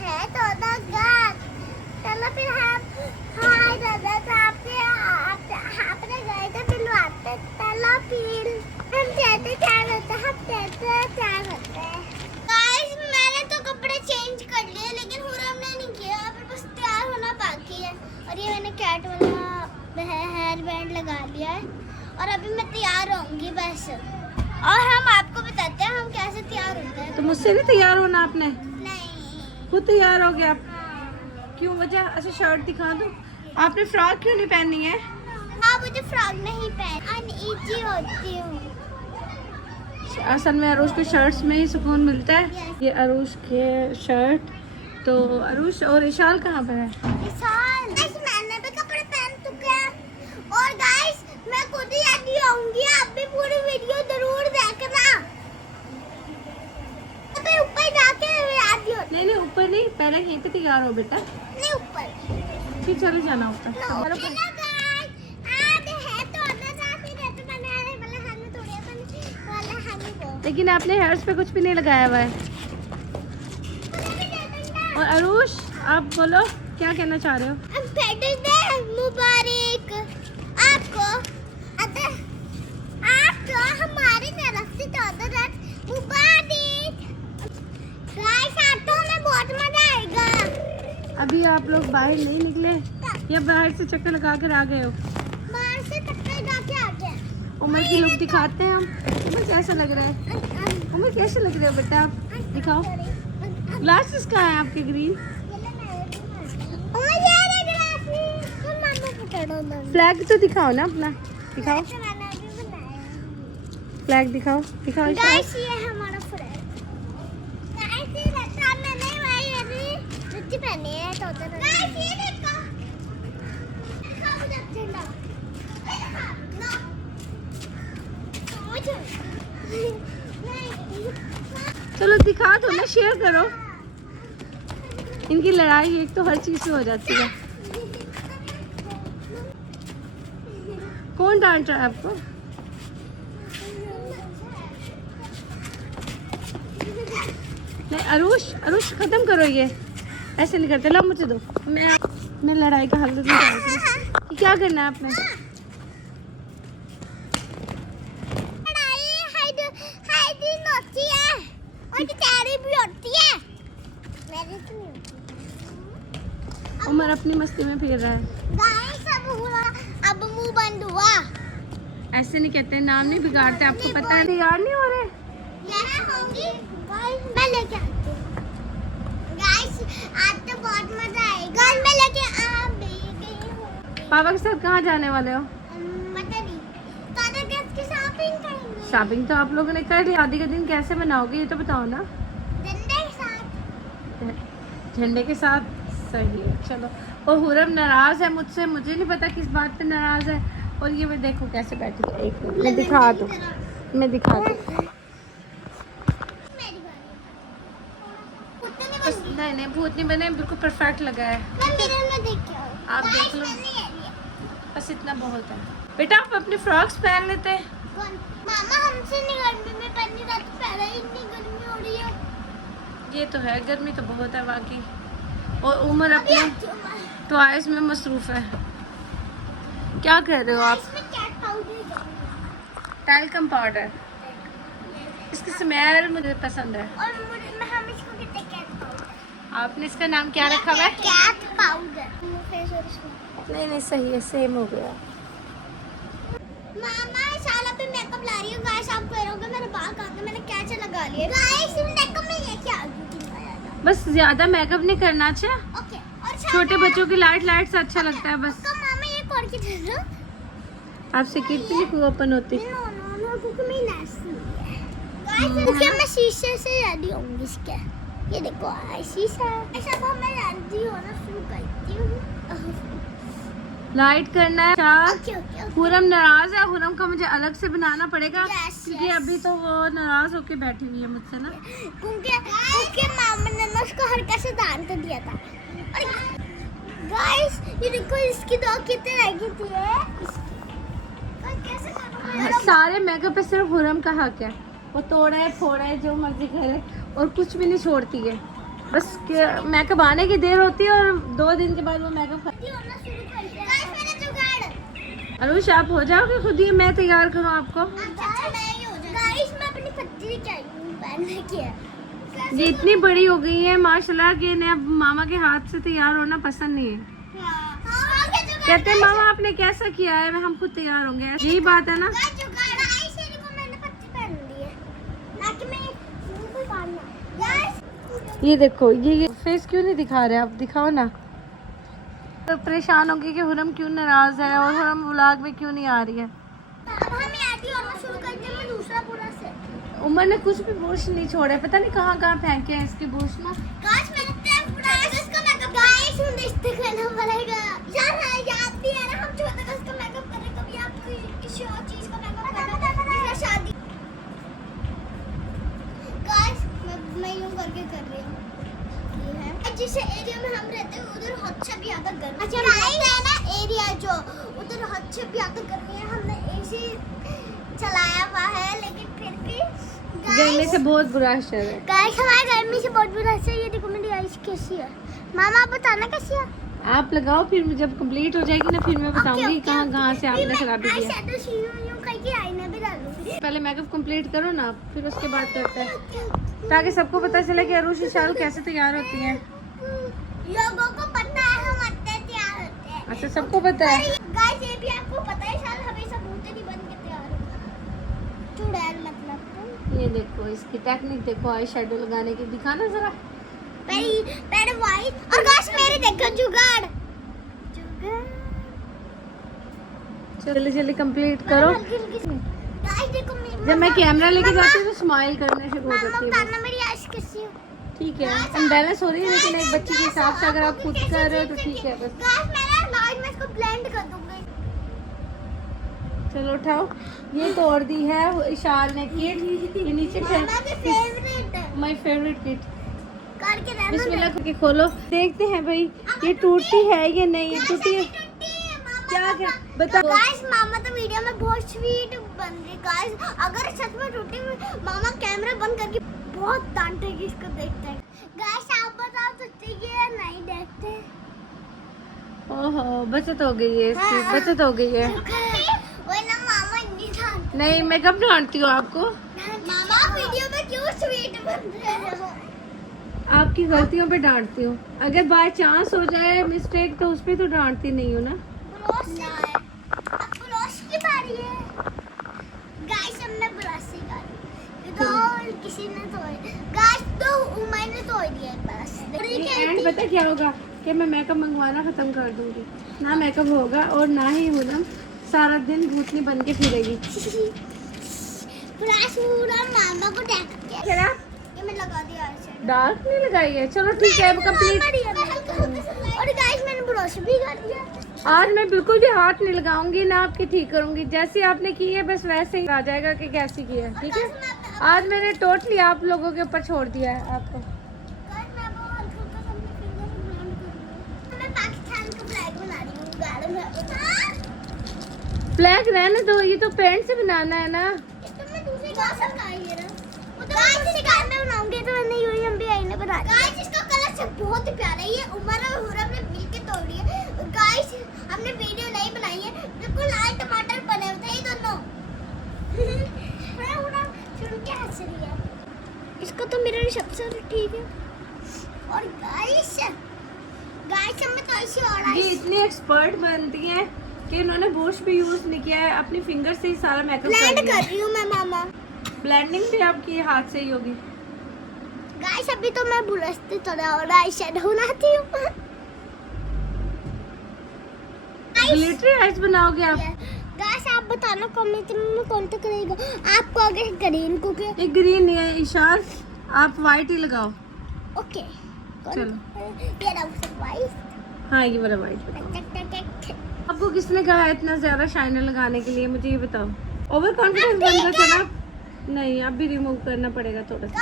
है तो घर। चलो फिर हम हाय दादा आपने गए थे मिलवाते। चलो फिर हम कहते क्या होता है, हम कहते क्या होते हैं। गाइस मैंने तो कपड़े चेंज कर लिए लेकिन हुरम ने नहीं किया। अभी बस तैयार होना बाकी है। और ये मैंने कैट वाला हेयर बैंड लगा लिया है और अभी मैं तैयार होंगी बस। और हम आपको बताते हैं हम कैसे तैयार होते हैं। तो मुझसे नहीं तैयार होना आपने? नहीं। खुद तैयार हो गया आप? क्यों वजह? अच्छा शर्ट दिखा दो। आपने फ्रॉक क्यों नहीं पहनी है? हाँ मुझे फ्रॉक नहीं पहन अनईजी होती हूँ। असल में अरूष को शर्ट्स में ही सुकून मिलता है। ये अरूष के शर्ट। तो अरूष और इशाल कहाँ पर है? इशाल मैंने भी कपड़े पहन चुके हैं। और गाइस मैं खुद ही रेडी होंगी। आप भी पूरी वीडियो जरूर देखना। अबे ऊपर जाके रेडी हो। नहीं ऊपर नहीं, पहले यहीं पे तैयार हो बेटा। नहीं ऊपर फिर चले जाना ऊपर। हेलो गाइस आज है तो अंदर जाके रहते बनाने वाला हमें थोड़े वाला हमें को। लेकिन आपने हेयर्स पे कुछ भी नहीं लगाया हुआ है। और अरूष आप बोलो क्या कहना चाह रहे हो? फैटर्स डे मुबारक आपको। आपको हमारी तरफ से मुबारक। गाइस आपको हमें बहुत मजा आएगा। अभी आप लोग बाहर नहीं निकले या बाहर से चक्कर लगा कर आ गए हो? बाहर से चक्कर लगा के आ गए। उमर की लुक दिखाते हैं हम। उमर कैसा लग रहा है? उमर कैसे लग रहे हो बेटा आप? दिखाओ। ग्लासेस कहाँ है आपके ग्रीन? फ्लैग तो दिखाओ ना अपना। दिखाओ फ्लैग दिखाओ। दिखाओ गाइस ये हमारा फ्लैग। गाइस ये लता मैंने भाई अभी जूती पहनी है तो गाइस ये देखो। दिखाओ मुझे झंडा। चलो दिखा दो ना, शेयर करो। इनकी लड़ाई एक तो हर चीज से हो जाती है। कौन डांट रहा है आपको? नहीं अरूष खत्म करो ये। ऐसे नहीं करते। लो मुझे दो। मैं लड़ाई का हल नहीं जानती। क्या करना है आपने? उमर अपनी मस्ती में फिर रहा है। अब मुंह बंद हुआ। ऐसे नहीं कहते, नाम नहीं बिगाड़ते। आपको पता है तैयार नहीं हो रहे? होंगी मैं लेके आती हूँ। गाइस आज तो बहुत मजा आएगा। मैं लेके आ गई। पापा के साथ कहाँ जाने वाले हो? पता नहीं। दादा ड्रेस की शॉपिंग करेंगे। शॉपिंग तो आप लोगों ने कर ली। शादी का दिन कैसे मनाओगे ये तो बताओ ना। झंडे के साथ। झंडे के साथ। सही है चलो। और हुरम नाराज है मुझसे। मुझे नहीं पता किस बात पे नाराज है। और ये मैं देखो कैसे बैठी है। एक मिनट मैं दिखा दूँ। नहीं भूत नहीं बने। बिल्कुल परफेक्ट लगा है। मैं मिरर में देख के आऊँ। आप देख लो। बस इतना बहुत है बेटा। आप अपने फ्रॉक्स पहन लेते। मामा हमसे नहीं गर्मी में पहनी रात पहले ही इतनी गर्मी हो रही है। ये तो है, गर्मी तो बहुत है वाकई। और उमर अपने टॉयज में मसरूफ है। क्या कर रहे हो आप? Talcum powder. इसकी स्मेल मुझे पसंद है। और हम इसको कहते हैं कैट पाउडर। आपने इसका नाम क्या रखा हुआ है? Cat powder. नहीं सही है, सेम हो गया। मामा शाला पे मेकअप ला रही हूँ। गाइस आप कह रहे होगे मेरे बाल कहाँ गए? मैंने कैच लगा लिए। गाइस मेकअप में ये क्या बस ज्यादा मेकअप नहीं करना। अच्छा ओके। और छोटे बच्चों की लाइट से अच्छा लगता है बस। मामा ये कौन की दे रहा? आपसे कितनी को ओपन होती? नो क्योंकि मैं नाचती है। गाइस क्योंकि मैं शीशे से रेडी होंगी इसके। ये देखो शीशा। ऐसा तो मैं रेडी होना शुरू करती हूँ। लाइट करना है। ओके। हुरम नाराज है। हुरम का मुझे अलग से बनाना पड़ेगा क्योंकि yes. अभी तो वो नाराज होके बैठी हुई है मुझसे ना। क्योंकि मामा ने ना उसको हल्का से दान तो दिया था। गाइस ये देखो इसकी दो कितने लगी थी। कैसे करूंगा? सारे मेकअप पे सिर्फ हुरम का हक है। वो तोड़े फोड़े जो मर्जी करे और कुछ भी नहीं छोड़ती है। बस मेकअप आने की देर होती है और 2 दिन के बाद वो मेकअप अरुष आप हो जाओगे खुद ही, मैं तैयार करूँ आपको? ये इतनी बड़ी हो गई है माशाल्लाह कि इन्हें अब मामा के हाथ से तैयार होना पसंद नहीं है। कहते हैं मामा आपने कैसा किया है, हम खुद तैयार होंगे, यही बात है ना। ये देखो ये फेस क्यों नहीं दिखा रहे आप, दिखाओ ना। तो परेशान होंगे कि हुरम क्यों नाराज है और हुरम व्लॉग में क्यों नहीं आ रही है। उमर ने कुछ भी बुश नहीं छोड़े, पता नहीं कहाँ कहाँ फेंके हैं इसके बुश ना। जिस एरिया में हम रहते हैं उधर हद से भी ज्यादा गर्मी। अच्छा है ना एरिया जो उधर हद से भी ज्यादा गर्मी है। हमने एसी चलाया हुआ है लेकिन फिर भी गर्मी से बहुत बुरा असर है। गाइस हमारे गर्मी से बहुत बुरा असर है। ये देखो मेरी आइस कैसी है, मामा आप बताना कैसी है। आप लगाओ, फिर जब कंप्लीट हो जाएगी ना फिर मैं बताऊंगी कहाँ कहाँ से आपने खराबी की है। पहले मेकअप कंप्लीट करो ना, फिर उसके बाद करते हैं ताकि सबको पता चले कि अरुष शारू कैसे तैयार होती हैं। लोगों को पता है हम अच्छे तैयार होते हैं। अच्छा सबको पता है। गाइस ये भी आपको पता है शाल हमेशा भूते नहीं बन के तैयार होता। चुड़ैल मतलब। ये देखो इसकी टेक्निक देखो, आई शेडो लगाने की, दिखाना जरा। पहले वाइट और गाइस मेरे देखो जुगाड़। जल्दी जल्दी कंप्लीट करो। गाइस देखो जब मैं कैमरा लेके जाती हूँ तो स्माइल करने शुरू हो जाती है। बताना मेरी आइस कैसी है। ठीक है अनबैलेंस हो रही है लेकिन एक बच्ची के हिसाब से अगर आप खुद कर रहे हो तो ठीक है बस। गाइस मैं इसको ब्लेंड कर दूंगी। चलो उठाओ, ये तोड़ दी है इशार ने किट, ये नीचे माय फेवरेट किट। करके रहना बिस्मिल्लाह करके खोलो, देखते हैं भाई ये टूटती है या नहीं। ये टूटी है क्या बताओ। गाइस मामा तो वीडियो में बहुत स्वीट बन रही। गाइस अगर सच में टूटी मामा कैमरा बंद करके बहुत डांटेगी इसको देखते हैं। गाइस आप बताओ सच्ची है नहीं देखते। ओहो बचत हो गई है इसकी, बचत हो गई है। वही ना मामा इतनी डांटती। नहीं मैं कब डांटती हूँ आपको? मामा वीडियो में क्यों स्वीट बन रहे हो? आपकी गलतियों पे डांटती हूँ, अगर बाय चांस हो जाए मिस्टेक तो उस पर तो डांटती नहीं हूँ ना। अब ब्रश की बारी है। गाइस हमने ब्रश ही कर तो और किसी ने धोए। गाइस तो मैंने धो दिया ब्रश। ये एंड पता क्या होगा कि मैं मेकअप मंगवाना खत्म कर दूंगी, ना मेकअप होगा और ना ही हुनम सारा दिन भूतनी बन के फिरेगी। ब्रश पूरा मामा को देख के क्या ये मैं लगा दिया है। डार्क नहीं लगाई है, चलो ठीक है अब कंप्लीट। और गाइस मैंने ब्रश भी कर दिया। आज मैं बिल्कुल भी हाथ नहीं लगाऊंगी ना आपकी ठीक करूंगी, जैसी आपने की है बस वैसे ही आ जाएगा कि कैसी की है। ठीक है आज मैंने टोटली आप लोगों के ऊपर छोड़ दिया है आपको। मैं पाकिस्तान का फ्लैग बना रही हूँ गार्डन में। फ्लैग रहने दो, ये तो पेंट से बनाना है ना। तो मैं दूसरी गाइस का मैं बनाऊंगी तो नहीं हुई हम भी आईने बना। गाइस इसका कलर से बहुत ही प्यारा है। ये उमर और हुरम ने मिलके तोड़ी है। गाइस हमने वीडियो नहीं बनाई है, बिल्कुल लाल टमाटर बने हुए थे ये दोनों। मैं हुरम सुन के हंस रही है। इसका तो मेरा सबसे ठीक है। और गाइस हमें तो ऐसे और ये इतनी एक्सपर्ट बनती हैं कि इन्होंने ब्रश भी यूज नहीं किया है, अपनी फिंगर से ही सारा मेकअप ब्लेंड कर रही हूँ मैं मामा। ब्लेंडिंग भी आपकी हाथ से ही होगी। गाइस अभी तो मैं ब्रश से थोड़ा और आई शेडो बनाती हूँ। ग्लिटरी आइस बनाओगे आप? गाइस आप बताना कमेंट में कौन सा करेगा। आपको अगर ग्रीन को क्या? ये ग्रीन नहीं है इशार, आप वाइट ही लगाओ। ओके चलो ये रहा वाइट। हाँ ये वाला वाइट। आपको किसने कहा है इतना ज्यादा शाइनर लगाने के लिए, मुझे ये बताओ। ओवर कॉन्फिडेंस बन रहा था ना? नहीं अब भी रिमूव करना पड़ेगा थोड़ा सा।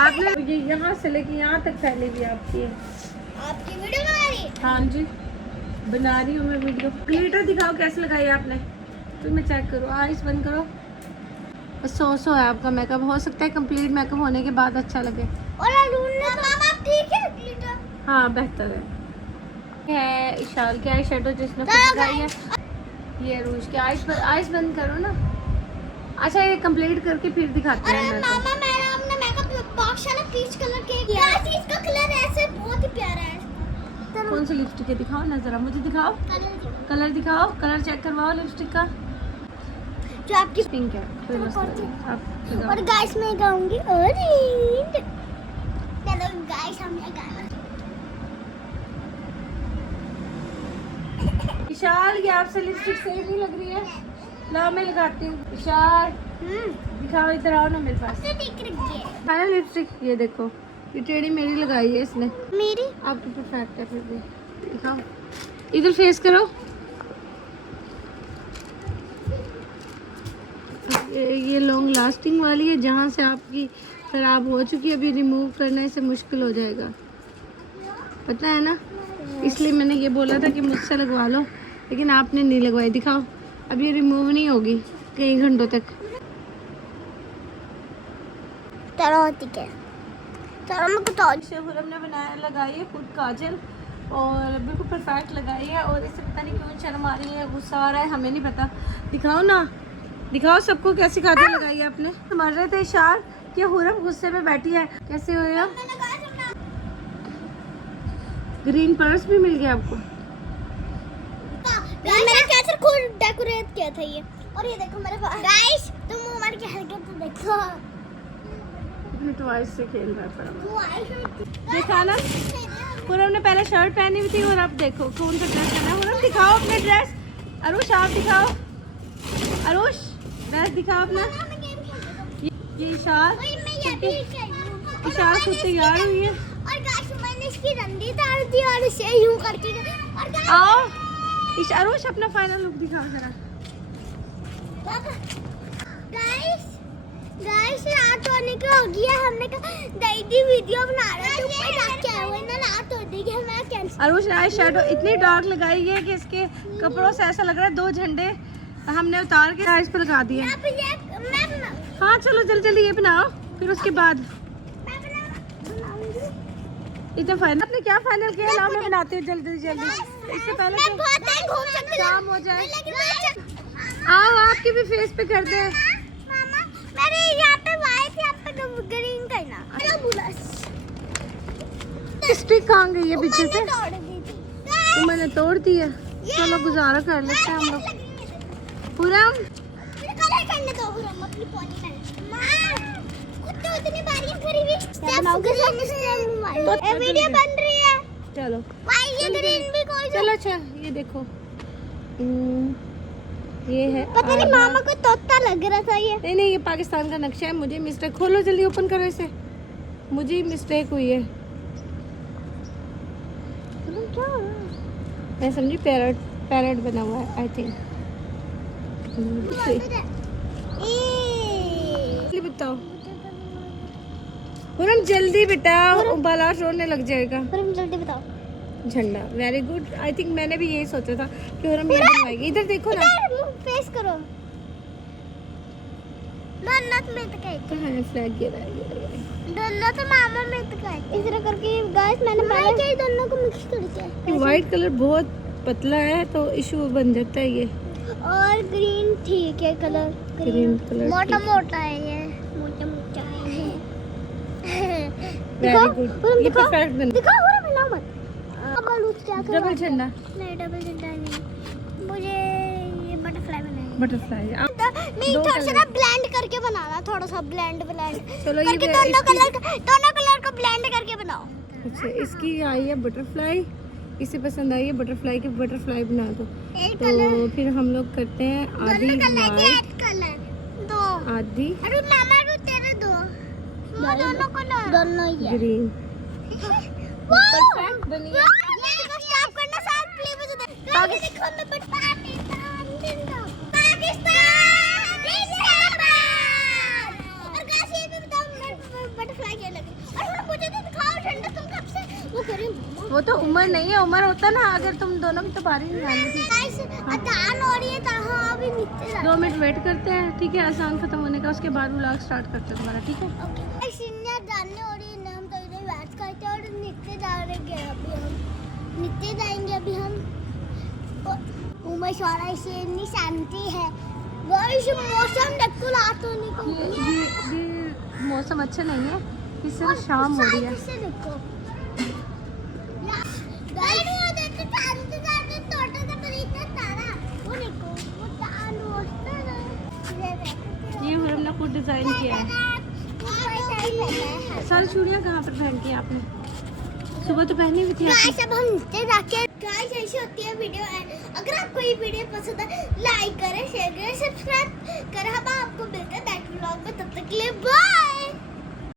आपने ये यहाँ से लेके यहाँ तक फैलेगी आपकी। आपकी वीडियो बना रही? हाँ जी बना रही हूँ मैं वीडियो। ग्लिटर दिखाओ कैसे लगाई आपने, फिर मैं चेक करूँ। आइस बंद करो। बस सो है आपका मेकअप, हो सकता है कंप्लीट मेकअप होने के बाद अच्छा लगे। और अरुण ने मामा ठीक है ग्लिटर। हाँ बेहतर है इशाल के आई शेडो जिसने खुद लगाई है। ये रूज के आइस बंद करो ना। अच्छा ये कंप्लीट करके फिर दिखाते हैं। अरे मामा मैंने अपना मेकअप बॉक्स है ना पीच कलर के किया है। इसका कलर ऐसे बहुत ही प्यारा है। कौन सी लिपस्टिक है दिखाओ ना जरा, मुझे दिखाओ कलर दिखाओ, कलर चेक करवाओ लिपस्टिक का। जो आपकी पिंक है कोई मसला नहीं, आप लगाओ। और गाइस मैं गाऊंगी ऑरेंज। चलो गाइस हम ये गाना। विशाल ये आपसे लिपस्टिक सही नहीं लग रही है, लाओ मैं लगाती हूँ। विशाल दिखाओ, इधर आओ ना मेरे पास। तो ठीक रखी है फाइनल लिपस्टिक ये देखो, ये टेढ़ी मेरी लगाई है इसने, मेरी। आपकी परफेक्ट है फिर भी। दिखाओ इधर फेस करो। ये लॉन्ग लास्टिंग वाली है, जहाँ से आपकी खराब हो चुकी है अभी रिमूव करना इसे मुश्किल हो जाएगा, पता है ना। इसलिए मैंने ये बोला था कि मुझसे लगवा लो, लेकिन आपने नहीं लगवाई। दिखाओ अब ये रिमूव नहीं होगी कई घंटों तक। चलो ठीक है, चलो मैं कुछ और। खुरम ने बनाया लगाई है खुद काजल और बिल्कुल परफेक्ट लगाई है, और इसे पता नहीं क्यों शर्म आ रही है, गुस्सा आ रहा है, हमें नहीं पता। दिखाओ ना, दिखाओ सबको कैसी काजल लगाई है आपने। समझ रहे थे इशार कि हुरम गुस्से में बैठी है। कैसे हो या? ग्रीन पर्स भी मिल गया आपको। मैंने कैसे खुद डेकोरेट किया था ये। और ये देखो मेरे पास गाइस, तुम उमर की हरकत तो देखो। टॉयज से खेल रहा है वो आई है। देखा ना, हुरम ने पहले शर्ट पहनी हुई थी और अब देखो कौन सा ड्रेस पहना है। हुरम दिखाओ अपने ड्रेस। अरुष आप दिखाओ, अरुष ड्रेस दिखाओ अपना। ये इशार खुद तैयार हुई है। और गाइस मैंने इसकी रंडी डाल दी और इसे यूं करके। और आओ अरुष अपना फाइनल लुक दिखाओ जरा। गाइस रात होने को हो गया, हमने कहा दादी वीडियो बना रहे थे, ऊपर जाके आए हुए ना, रात हो गई है, हमारा कैंसिल। अरुष ने आज शैडो इतनी डार्क लगाई है कि इसके कपड़ों से ऐसा लग रहा है 2 झंडे हमने उतार के इस पर लगा दिए। हाँ चलो जल्दी जल्दी ये बनाओ, फिर उसके बाद इतना फाइनल। आपने क्या फाइनल किया? लाओ मैं बनाती हूँ जल्दी जल्दी, इससे पहले तो शाम हो जाए। आओ आपकी भी फेस पे कर दे। मेरे यहाँ पे वाइट, यहाँ पे ग्रीन करना। स्टिक कहाँ गई है पीछे से? तोड़ दी थी। तो मैंने तोड़ दी है। चलो गुजारा कर लेते हैं हम लोग। पूरा कलर करने दो, हम अपनी पॉनी करने। मां कुत्ते उतनी बारीक करी हुई स्टेप ग्रीन स्टेप वाइट। ये वीडियो बन रही है। चलो वाइट ये ग्रीन भी कोई। चलो अच्छा ये देखो, ये है। पता नहीं मामा को तोता लग रहा था ये। नहीं ये पाकिस्तान का नक्शा है, मुझे मिस्टेक। खोलो जल्दी, ओपन करो इसे, मुझे ही मिस्टेक हुई है। क्या हो रहा है? मैं समझी पैरट बना हुआ है आई थिंक। बताओ पूरम जल्दी बेटा, बाला रोने लग जाएगा। पूरम जल्दी बताओ। झंडा वेरी गुड। आई थिंक मैंने भी यही सोचा था कि हुरम ये बनवाएगी। इधर देखो ना, फेस करो। दोनों में तो कहते हैं फ्लैग गिरा है। दोनों तो मामा में तो कहते इस तरह करके। गाइस मैंने पहले के दोनों को मिक्स कर दिया। व्हाइट कलर बहुत पतला है तो इशू बन जाता है ये, और ग्रीन ठीक है कलर। ग्रीन कलर मोटा मोटा है ये, मोटा मोटा है। वेरी गुड, ये परफेक्ट बन। दिखाओ पूरा बनाओ मत। डबल झंडा नहीं, डबल झंडा नहीं, मुझे ये बटरफ्लाई बनाना है। बटरफ्लाई नहीं, थोड़ा सा ना ब्लेंड करके बनाना, थोड़ा सा ब्लेंड चलो ये दोनों कलर को ब्लेंड करके बनाओ। अच्छा इसकी आई है बटरफ्लाई, इसे पसंद आई है बटरफ्लाई की, बटरफ्लाई बना दो। तो फिर हम लोग करते हैं आधी वाइट कलर दो, आधी अरे मामा रू तेरे दो, दोनों कलर दोनों ही ग्रीन। परफेक्ट बनी है। ये स्टॉप करना साथ प्ले बजा दे। देखो मैं पाकिस्तान जिंदाबाद। और गाइस ये भी बताओ बटरफ्लाई क्या लगे। और मुझे तो दिखाओ झंडा, तुम कब से वो कह रही हो? वो तो उम्र नहीं है, उम्र होता ना अगर तुम दोनों की तो बारी नहीं आनी थी। गाइस अजान हो रही है, कहां अभी नीचे 2 मिनट वेट करते हैं, ठीक है? आसान खत्म होने का, उसके बाद व्लॉग स्टार्ट करते हैं तुम्हारा, ठीक है? ओके। गाइस इन्हें जानने हो रही है, हम तो नीचे जाएंगे अभी हम। उमेशौरा से इतनी शांति है। गाइस मौसम देखो रात होने को। ये मौसम अच्छा नहीं है, इस सिर्फ शाम हो रही है। से देखो गाइस वो देखो चांद का छोटा सा परिंदा तारा, वो देखो वो चांद रोशना है। ये हुरम ने खुद डिजाइन किया है। सारी चूड़ियाँ कहाँ पर पहनती हैं आपने? सुबह तो पहनी हुई थी आपने। गाइस अब हम नीचे जाके गाइस ऐसी होती है वीडियो। अगर आपको ये वीडियो पसंद है लाइक करें, शेयर करें, सब्सक्राइब करें। हम आपको मिलते हैं नेक्स्ट व्लॉग में, तब तक के लिए बाय।